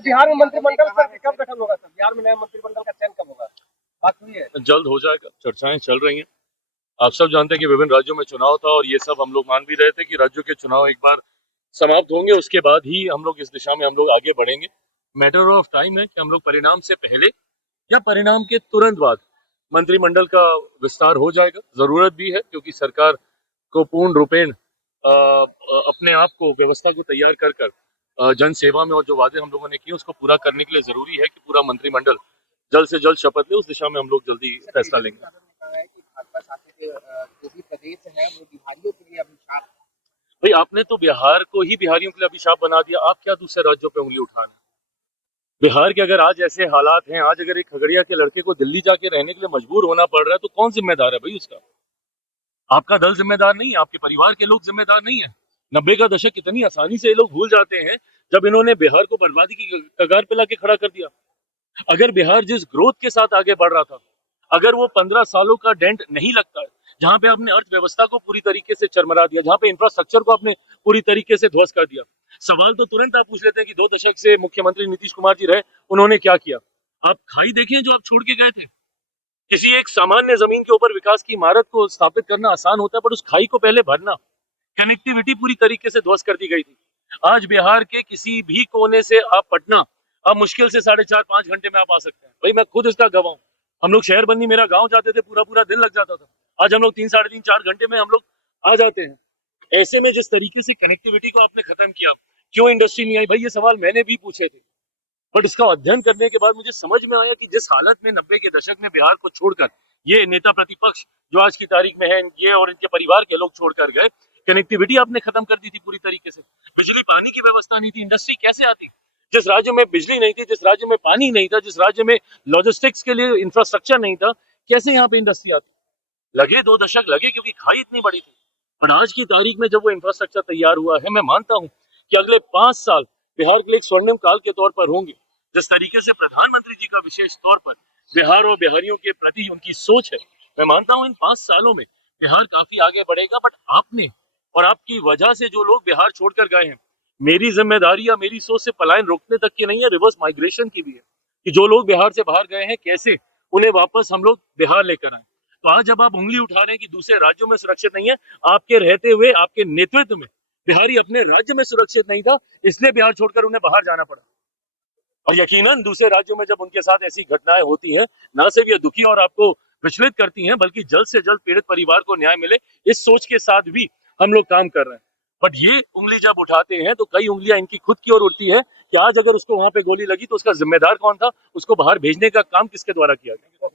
बिहार में मंत्रिमंडल कब गठन होगा सर? बिहार में नया मंत्रिमंडल का चयन कब होगा? बात हुई है? जल्द हो जाएगा, चर्चाएं चल रही हैं। आप सब जानते हैं कि विभिन्न राज्यों में चुनाव था और ये सब हम लोग मान भी रहे थे कि राज्यों के चुनाव एक बार समाप्त होंगे, उसके बाद ही हम लोग इस दिशा में हम लोग आगे बढ़ेंगे। मैटर ऑफ टाइम है कि हम लोग परिणाम से पहले या परिणाम के तुरंत बाद मंत्रिमंडल का विस्तार हो जाएगा। जरूरत भी है क्योंकि सरकार को पूर्ण रूपेण अपने आप को व्यवस्था को तैयार कर जन सेवा में और जो वादे हम लोगों ने किए उसको पूरा करने के लिए जरूरी है कि पूरा मंत्रिमंडल जल्द से जल्द शपथ ले। उस दिशा में हम लोग जल्दी फैसला लेंगे। भाई आपने तो बिहार को ही बिहारियों के लिए अभिशाप बना दिया, आप क्या दूसरे राज्यों पे उंगली उठा रहे हैं? बिहार के अगर आज ऐसे हालात हैं, आज अगर एक खगड़िया के लड़के को दिल्ली जाके रहने के लिए मजबूर होना पड़ रहा है तो कौन जिम्मेदार है भाई उसका? आपका दल जिम्मेदार नहीं है, आपके परिवार के लोग जिम्मेदार नहीं है। 90 का दशक कितनी आसानी से ये लोग भूल जाते हैं जब इन्होंने बिहार को बर्बादी की कगार पे लाके खड़ा कर दिया। अगर बिहार जिस ग्रोथ के साथ आगे बढ़ रहा था, अगर वो 15 सालों का डेंट नहीं लगता है, जहां पे आपने अर्थव्यवस्था को पूरी तरीके से चरमरा दिया, जहां पे इंफ्रास्ट्रक्चर को आपने पूरी तरीके से ध्वस्त कर दिया, सवाल तो तुरंत आप पूछ लेते हैं कि 2 दशक से मुख्यमंत्री नीतीश कुमार जी रहे, उन्होंने क्या किया? आप खाई देखें जो आप छोड़ के गए थे। किसी एक सामान्य जमीन के ऊपर विकास की इमारत को स्थापित करना आसान होता है, पर उस खाई को पहले भरना, कनेक्टिविटी पूरी तरीके से ध्वस्त कर दी गई थी। आज बिहार के किसी भी कोने से आप पटना, आप मुश्किल से 4.5-5 घंटे में आप आ सकते हैं। भाई मैं खुद इसका गवाह हूं। हम लोग शहर बंदी मेरा गांव जाते थे, पूरा पूरा दिन लग जाता था। आज हम लोग 3-3.5-4 घंटे में हम लोग आ जाते हैं। ऐसे में जिस तरीके से कनेक्टिविटी को आपने खत्म किया, क्यों इंडस्ट्री नहीं आई? भाई ये सवाल मैंने भी पूछे थे, बट इसका अध्ययन करने के बाद मुझे समझ में आया कि जिस हालत में 90 के दशक में बिहार को छोड़कर ये नेता प्रतिपक्ष जो आज की तारीख में है, ये और इनके परिवार के लोग छोड़कर गए, कनेक्टिविटी आपने खत्म कर दी थी पूरी तरीके से। बिजली पानी की व्यवस्था नहीं थी, इंडस्ट्री कैसे आती? जिस राज्य में बिजली नहीं थी, जिस राज्य में पानी नहीं था, जिस राज्य में लॉजिस्टिक्स के लिए इंफ्रास्ट्रक्चर नहीं था, कैसे यहाँ पे इंडस्ट्री आती? लगे 2 दशक लगे क्योंकि खाई इतनी बड़ी थी। पर आज की तारीख में जब वो इंफ्रास्ट्रक्चर तैयार हुआ है, मैं मानता हूं कि अगले 5 साल बिहार के लिए एक स्वर्णिम काल के तौर पर होंगे। जिस तरीके से प्रधानमंत्री जी का विशेष तौर पर बिहार और बिहारियों के प्रति उनकी सोच है, मैं मानता हूं इन 5 सालों में बिहार काफी आगे बढ़ेगा। बट आपने और आपकी वजह से जो लोग बिहार छोड़कर गए हैं, मेरी जिम्मेदारी या मेरी सोच से पलायन रोकने तक की नहीं है, रिवर्स माइग्रेशन की भी है कि जो लोग बिहार से बाहर गए हैं कैसे उन्हें वापस हम लोग बिहार लेकर आए। तो आज जब आप उंगली उठा रहे हैं कि दूसरे राज्यों में सुरक्षित नहीं है, आपके रहते हुए आपके नेतृत्व में बिहारी अपने राज्य में सुरक्षित नहीं था, इसलिए बिहार छोड़कर उन्हें बाहर जाना पड़ा। और यकीनन दूसरे राज्यों में जब उनके साथ ऐसी घटनाएं होती हैं, ना सिर्फ ये दुखी और आपको विचलित करती हैं, बल्कि जल्द से जल्द पीड़ित परिवार को न्याय मिले, इस सोच के साथ भी हम लोग काम कर रहे हैं। बट ये उंगली जब उठाते हैं तो कई उंगलियां इनकी खुद की ओर उठती है कि आज अगर उसको वहां पे गोली लगी तो उसका जिम्मेदार कौन था, उसको बाहर भेजने का काम किसके द्वारा किया गया।